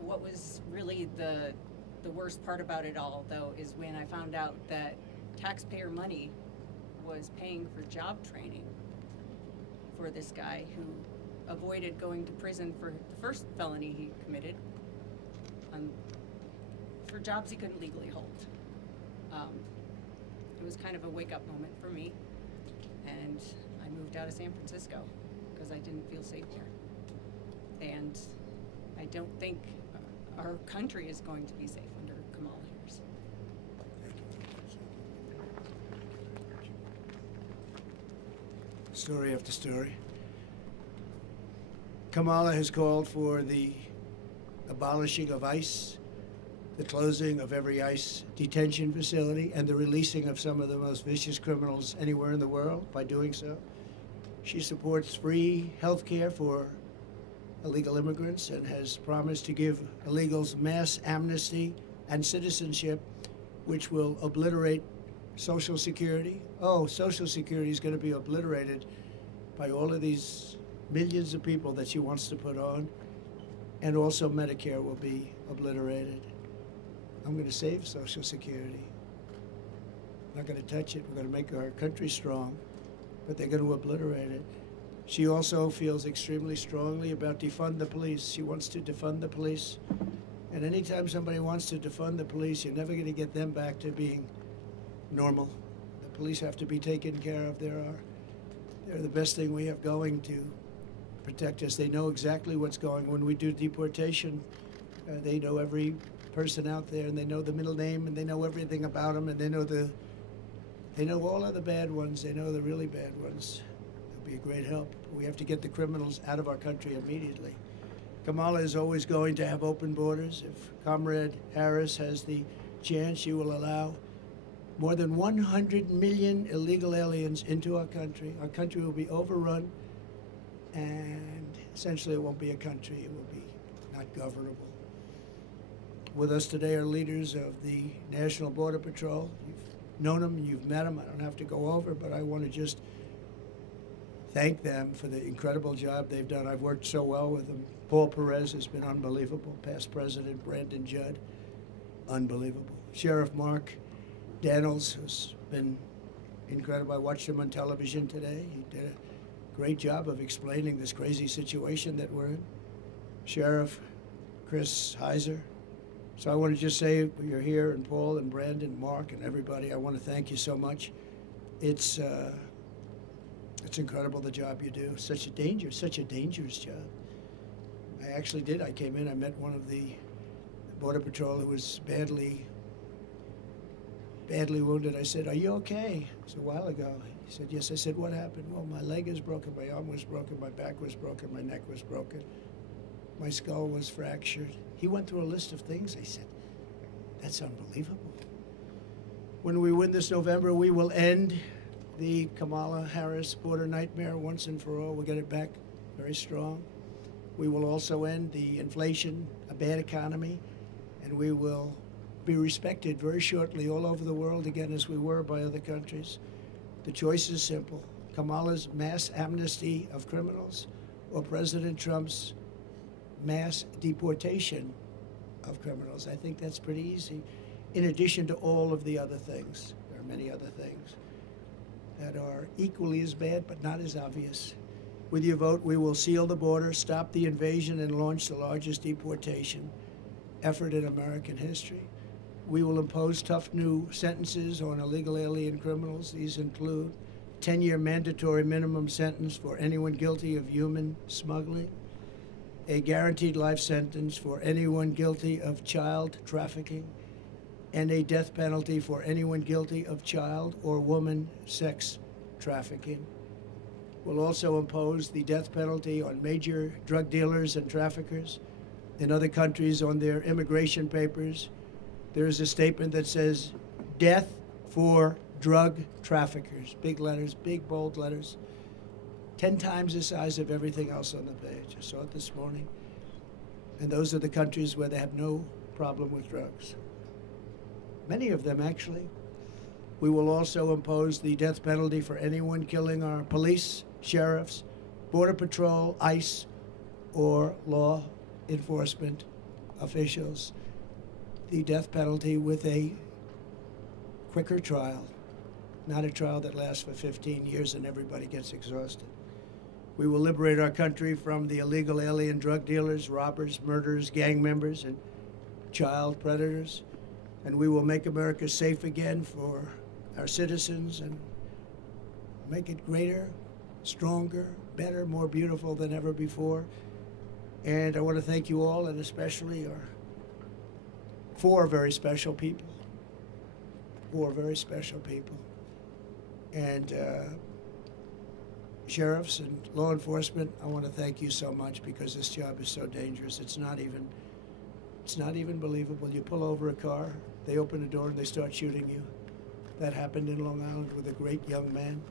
What was really the worst part about it all, though, is when I found out that taxpayer money was paying for job training for this guy who avoided going to prison for the first felony he committed for jobs he couldn't legally hold. It was kind of a wake-up moment for me, and I moved out of San Francisco because I didn't feel safe here. And I don't think our country is going to be safe under Kamala Harris. Story after story. Kamala has called for the abolishing of ICE, the closing of every ICE detention facility, and the releasing of some of the most vicious criminals anywhere in the world by doing so. She supports free health care for illegal immigrants and has promised to give illegals mass amnesty and citizenship, which will obliterate Social Security. Oh, Social Security is going to be obliterated by all of these millions of people that she wants to put on, and also Medicare will be obliterated. I'm going to save Social Security. I'm not going to touch it. We're going to make our country strong, but they're going to obliterate it. She also feels extremely strongly about defund the police. She wants to defund the police. And anytime somebody wants to defund the police, you're never going to get them back to being normal. The police have to be taken care of. They're the best thing we have going to protect us. They know exactly what's going on. When we do deportation, they know every person out there, and they know the middle name, and they know everything about them, and they know all of the bad ones. They know the really bad ones. It'll be a great help. We have to get the criminals out of our country immediately. Kamala is always going to have open borders. If Comrade Harris has the chance, she will allow more than 100 million illegal aliens into our country. Our country will be overrun, and essentially it won't be a country. It will be not governable. With us today are leaders of the National Border Patrol. You've known them, you've met them. I don't have to go over, but I want to just thank them for the incredible job they've done. I've worked so well with them. Paul Perez has been unbelievable. Past President Brandon Judd, unbelievable. Sheriff Mark Daniels has been incredible. I watched him on television today. He did a great job of explaining this crazy situation that we're in. Sheriff Chris Heiser. So I want to just say, you're here, and Paul and Brandon, Mark, and everybody, I want to thank you so much. It's incredible the job you do. Such a dangerous job. I actually did. I came in, I met one of the Border Patrol who was badly wounded. I said, "Are you okay?" It was a while ago. He said, "Yes." I said, "What happened?" "Well, my leg is broken, my arm was broken, my back was broken, my neck was broken, my skull was fractured." He went through a list of things. I said, "That's unbelievable." When we win this November, we will end the Kamala Harris border nightmare once and for all. We'll get it back very strong. We will also end the inflation, a bad economy, and we will be respected very shortly all over the world again as we were by other countries. The choice is simple: Kamala's mass amnesty of criminals or President Trump's mass deportation of criminals. I think that's pretty easy, in addition to all of the other things. There are many other things that are equally as bad but not as obvious. With your vote, we will seal the border, stop the invasion, and launch the largest deportation effort in American history. We will impose tough new sentences on illegal alien criminals. These include 10-year mandatory minimum sentence for anyone guilty of human smuggling, a guaranteed life sentence for anyone guilty of child trafficking, and a death penalty for anyone guilty of child or woman sex trafficking. We'll also impose the death penalty on major drug dealers and traffickers. In other countries, on their immigration papers, there is a statement that says, "Death for drug traffickers." Big letters, big bold letters. 10 times the size of everything else on the page. I saw it this morning. And those are the countries where they have no problem with drugs. Many of them, actually. We will also impose the death penalty for anyone killing our police, sheriffs, Border Patrol, ICE, or law enforcement officials. The death penalty with a quicker trial, not a trial that lasts for 15 years and everybody gets exhausted. We will liberate our country from the illegal alien drug dealers, robbers, murderers, gang members, and child predators. And we will make America safe again for our citizens and make it greater, stronger, better, more beautiful than ever before. And I want to thank you all, and especially our 4 very special people. 4 very special people. And sheriffs and law enforcement, I want to thank you so much, because this job is so dangerous. It's not even believable. You pull over a car, they open the door and they start shooting you. That happened in Long Island with a great young man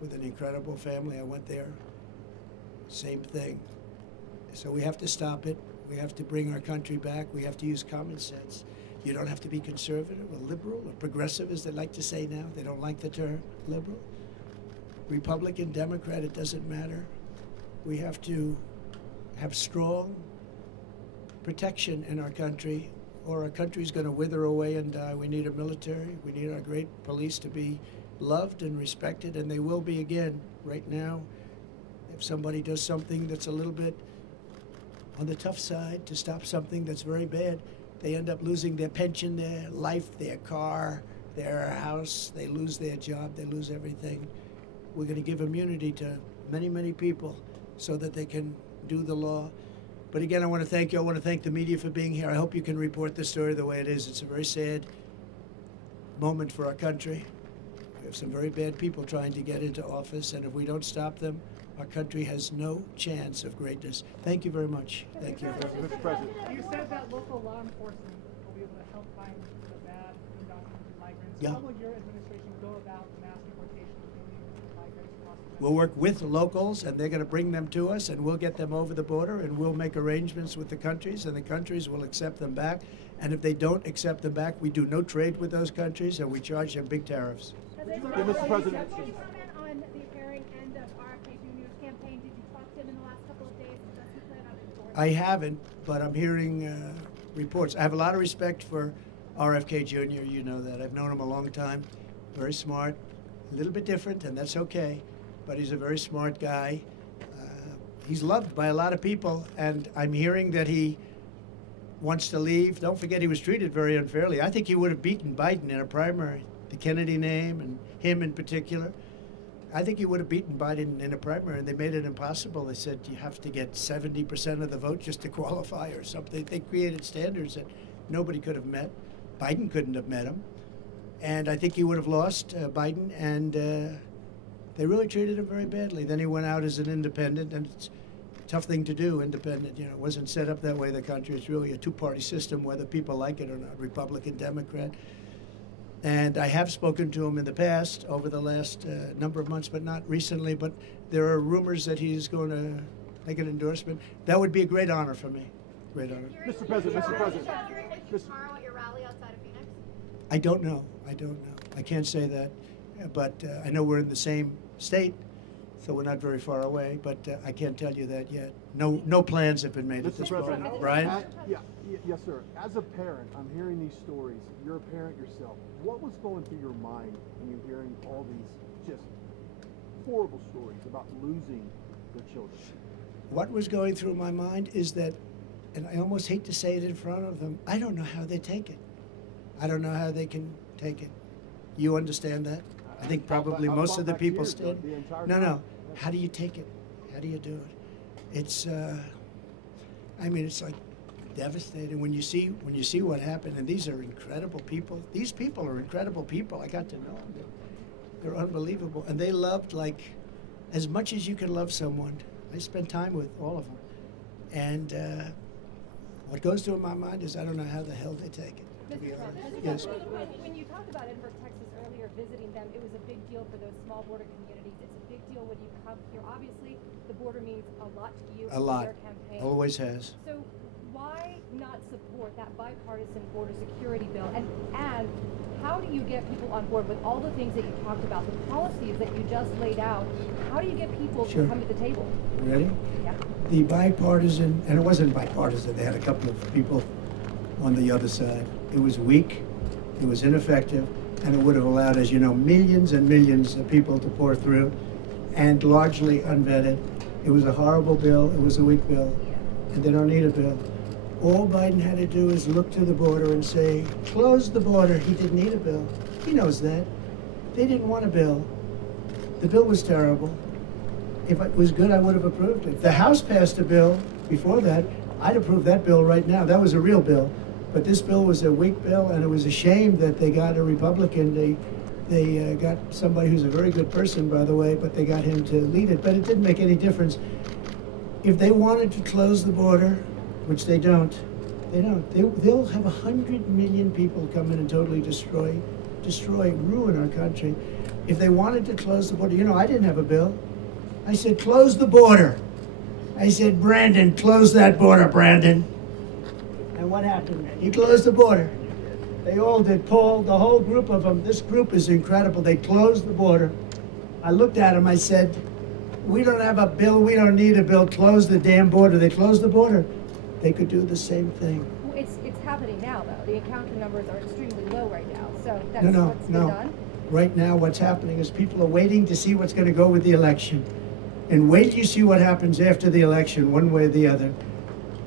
with an incredible family. I went there. Same thing. So we have to stop it. We have to bring our country back. We have to use common sense. You don't have to be conservative or liberal or progressive, as they like to say now. They don't like the term liberal. Republican, Democrat, it doesn't matter. We have to have strong protection in our country, or our country's going to wither away and die. We need a military. We need our great police to be loved and respected, and they will be again. Right now, if somebody does something that's a little bit on the tough side to stop something that's very bad, they end up losing their pension, their life, their car, their house. They lose their job. They lose everything. We're going to give immunity to many, many people so that they can do the law. But again, I want to thank you. I want to thank the media for being here. I hope you can report the story the way it is. It's a very sad moment for our country. We have some very bad people trying to get into office, and if we don't stop them, our country has no chance of greatness. Thank you very much. Thank you. Mr. President. You said that local law enforcement will be able to help find the bad undocumented migrants. Yeah. How will your administration go about the mass deportation of millions of migrants across the country? We'll work with locals, and they're going to bring them to us, and we'll get them over the border, and we'll make arrangements with the countries, and the countries will accept them back. And if they don't accept them back, we do no trade with those countries, and we charge them big tariffs. Mr. President. Can you comment on the apparent end of RFK Jr.'s campaign? Did you talk to him in the last couple of days? Does he plan on endorsing? I haven't, but I'm hearing reports. I have a lot of respect for RFK Jr., you know that. I've known him a long time. Very smart, a little bit different, and that's okay. But he's a very smart guy. He's loved by a lot of people, and I'm hearing that he wants to leave. Don't forget, he was treated very unfairly. I think he would have beaten Biden in a primary. The Kennedy name and him in particular. I think he would have beaten Biden in a primary, and they made it impossible. They said you have to get 70% of the vote just to qualify or something. They created standards that nobody could have met. Biden couldn't have met him. And I think he would have lost Biden, and they really treated him very badly. Then he went out as an independent, and it's a tough thing to do, independent. You know, it wasn't set up that way, the country. It's really a two-party system, whether people like it or not, Republican, Democrat. And I have spoken to him in the past, over the last number of months, but not recently. But there are rumors that he's going to make an endorsement. That would be a great honor for me. Great honor. Mr. President, Mr. President. Tomorrow at your rally outside of Phoenix? I don't know. I can't say that. But I know we're in the same state, so we're not very far away. But I can't tell you that yet. No plans have been made at this Mr. President, point. Brian? Yes, sir. As a parent, I'm hearing these stories. You're a parent yourself. What was going through your mind when you're hearing all these just horrible stories about losing their children? What was going through my mind is that, and I almost hate to say it in front of them, I don't know how they take it. I don't know how they can take it. You understand that? I think probably most of the people stand. No. How do you take it? How do you do it? It's, it's like devastating when you see what happened. And these are incredible people. These people are incredible people. I got to know them. They're unbelievable, and they loved like as much as you can love someone. I spent time with all of them, and what goes through my mind is I don't know how the hell they take it. To be honest. Yes. When you talked about Edinburgh, Texas earlier, visiting them, it was a big deal for those small border communities. It's a big deal when you come here. Obviously, the border means a lot to you. A lot. Your campaign. Always has. So why not support that bipartisan border security bill? And how do you get people on board with all the things that you talked about, the policies that you just laid out? How do you get people Sure. to come to the table? Ready? Yeah. The bipartisan, and it wasn't bipartisan, they had a couple of people on the other side. It was weak, it was ineffective, and it would have allowed, as you know, millions and millions of people to pour through, and largely unvetted. It was a horrible bill. It was a weak bill. And they don't need a bill. All Biden had to do is look to the border and say, close the border. He didn't need a bill. He knows that. They didn't want a bill. The bill was terrible. If it was good, I would have approved it. If the House passed a bill before that, I'd approve that bill right now. That was a real bill. But this bill was a weak bill, and it was a shame that they got a Republican. They got somebody who's a very good person, by the way, but they got him to lead it. But it didn't make any difference. If they wanted to close the border, which they don't. They'll have 100 million people come in and totally destroy, ruin our country. If they wanted to close the border, I didn't have a bill. I said, close the border. I said, Brandon, close that border, Brandon. And what happened? He closed the border. They all did. Paul, the whole group of them, this group is incredible. They closed the border. I looked at them, I said, we don't have a bill, we don't need a bill, close the damn border. They closed the border. They could do the same thing. Well, it's happening now, though. The encounter numbers are extremely low right now, so that's No. what's been done. Right now, what's happening is people are waiting to see what's going to go with the election. And wait till you see what happens after the election, one way or the other.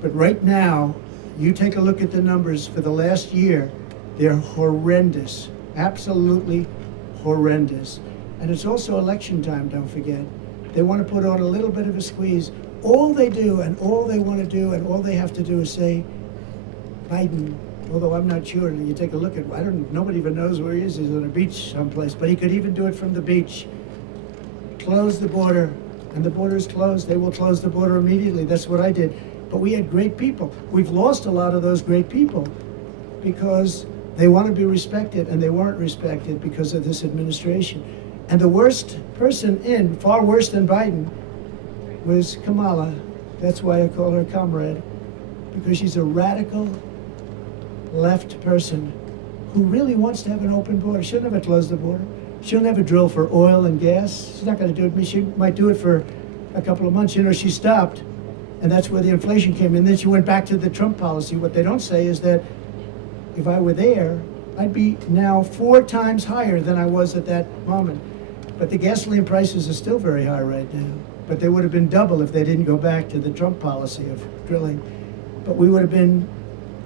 But right now, you take a look at the numbers for the last year, they're horrendous, absolutely horrendous. And it's also election time, don't forget. They want to put on a little bit of a squeeze. All they do and all they want to do and all they have to do is say, Biden, although I'm not sure, and you take a look at, nobody even knows where he is. He's on a beach someplace, but he could even do it from the beach. Close the border, and the border is closed. They will close the border immediately. That's what I did. But we had great people. We've lost a lot of those great people because they want to be respected, and they weren't respected because of this administration. And the worst person in, far worse than Biden, was Kamala. That's why I call her comrade, because she's a radical left person who really wants to have an open border. She'll never close the border. She'll never drill for oil and gas. She's not going to do it. She might do it for a couple of months. She stopped, and that's where the inflation came in. Then she went back to the Trump policy. What they don't say is that if I were there, I'd be now 4 times higher than I was at that moment. But the gasoline prices are still very high right now. But they would have been double if they didn't go back to the Trump policy of drilling. But we would have been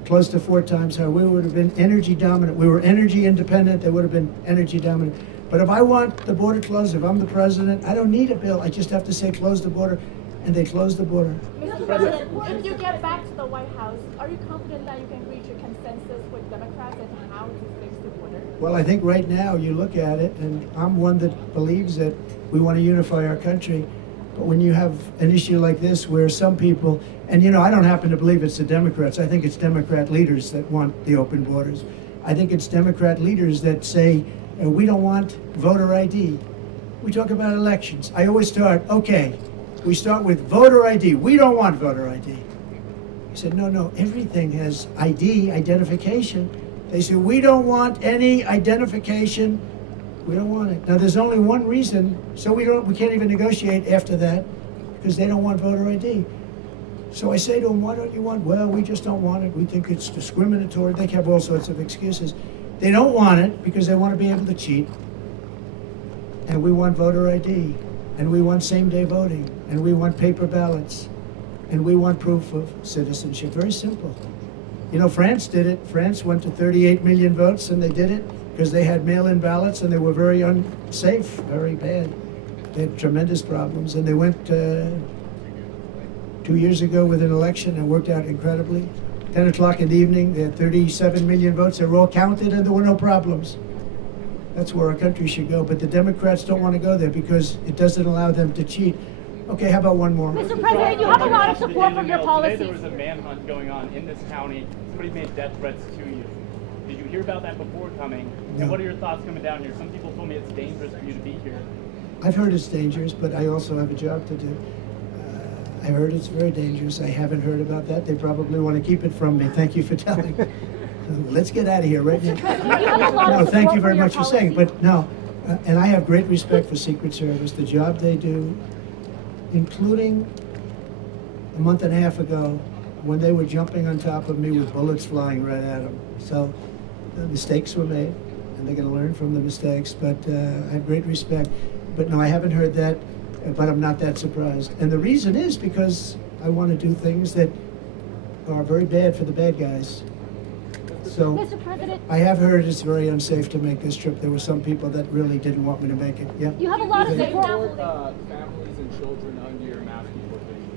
close to 4 times higher. We would have been energy dominant. We were energy independent. They would have been energy dominant. But if I want the border closed, if I'm the president, I don't need a bill. I just have to say close the border, and they close the border. Mr. President, if you get back to the White House, are you confident that you can reach a consensus with Democrats and how to fix the border? Well, I think right now you look at it, and I'm one that believes that we want to unify our country. But when you have an issue like this where some people, and I don't happen to believe it's the Democrats. I think it's Democrat leaders that want the open borders. I think it's Democrat leaders that say, we don't want voter ID. We talk about elections. I always start, okay, we start with voter ID. We don't want voter ID. He said, no, everything has ID, identification. They said, we don't want any identification. We don't want it. Now, there's only one reason, so we can't even negotiate after that, because they don't want voter ID. So I say to them, why don't you want? Well, we just don't want it. We think it's discriminatory. They have all sorts of excuses. They don't want it because they want to be able to cheat. And we want voter ID. And we want same-day voting. And we want paper ballots. And we want proof of citizenship. Very simple. France did it. France went to 38 million votes, and they did it because they had mail-in ballots, and they were very unsafe, very bad. They had tremendous problems. And they went 2 years ago with an election and worked out incredibly. 10 o'clock in the evening, they had 37 million votes. They were all counted, and there were no problems. That's where our country should go. But the Democrats don't want to go there because it doesn't allow them to cheat. Okay, how about one more? Mr. President, you have a lot of support for your policies. Today there was a manhunt going on in this county. Somebody made death threats to you. Did you hear about that before coming? No. And what are your thoughts coming down here? Some people told me it's dangerous for you to be here. I've heard it's dangerous, but I also have a job to do. I heard it's very dangerous. I haven't heard about that. They probably want to keep it from me. Thank you for telling me. Let's get out of here right now. No, thank you very much for saying. But no, and I have great respect for Secret Service, the job they do, including a month and a half ago when they were jumping on top of me with bullets flying right at them. So the mistakes were made, and they're going to learn from the mistakes. But I have great respect. But no, I haven't heard that. but I'm not that surprised. And the reason is because I want to do things that are very bad for the bad guys. So Mr. President, I have heard it's very unsafe to make this trip. There were some people that really didn't want me to make it. Yeah. you have a lot of Okay. support. Families and children under your mass deportation.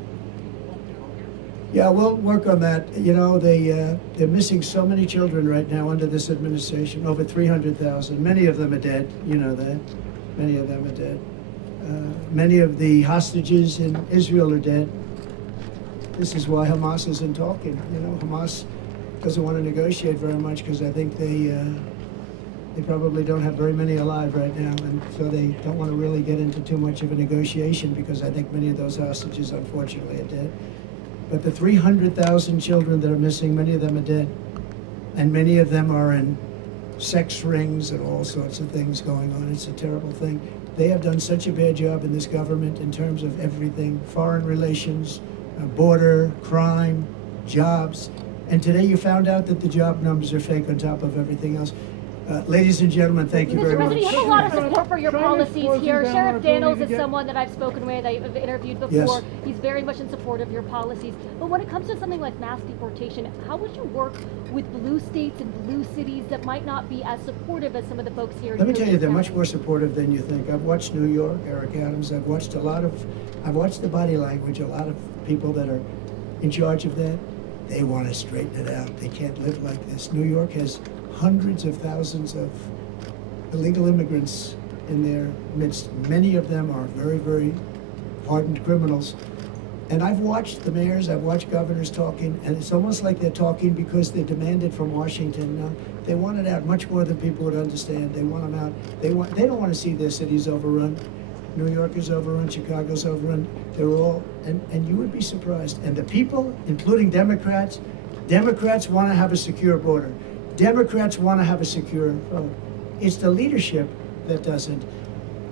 Yeah, we'll work on that. You know, they're missing so many children right now under this administration, over 300,000. Many of them are dead, you know that. Many of them are dead. Many of the hostages in Israel are dead. This is why Hamas isn't talking. You know, Hamas doesn't want to negotiate very much because I think they probably don't have very many alive right now, and so they don't want to really get into too much of a negotiation because I think many of those hostages, unfortunately, are dead. But the 300,000 children that are missing, many of them are dead, and many of them are in sex rings and all sorts of things going on. It's a terrible thing. They have done such a bad job in this government in terms of everything: foreign relations, border, crime, jobs. And today you found out that the job numbers are fake on top of everything else. Ladies and gentlemen, thank you very Mr. much. President, you have a lot of support for your policies here. down Sheriff our ability Daniels to is get- someone that I've spoken with, I've interviewed before. Yes. He's very much in support of your policies. But when it comes to something like mass deportation, how would you work with blue states and blue cities that might not be as supportive as some of the folks here in Let me tell you, they're much County? more supportive than you think. I've watched New York, Eric Adams. I've watched the body language. A lot of people that are in charge of that, they want to straighten it out. They can't live like this. New York has hundreds of thousands of illegal immigrants in their midst. Many of them are very, very hardened criminals. And I've watched the mayors, I've watched governors talking, and it's almost like they're talking because they're demanded from Washington. Now, they want it out much more than people would understand. They want them out. They don't want to see their cities overrun. New York is overrun, Chicago's overrun. They're all, and you would be surprised. And the people, including Democrats want to have a secure border. Democrats want to have a secure vote. It's the leadership that doesn't.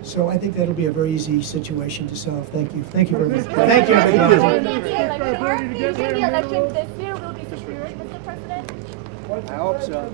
So I think that'll be a very easy situation to solve. Thank you. Thank you very much. Thank you, everybody. Do you think the election this year will be secured, Mr. President? I hope so.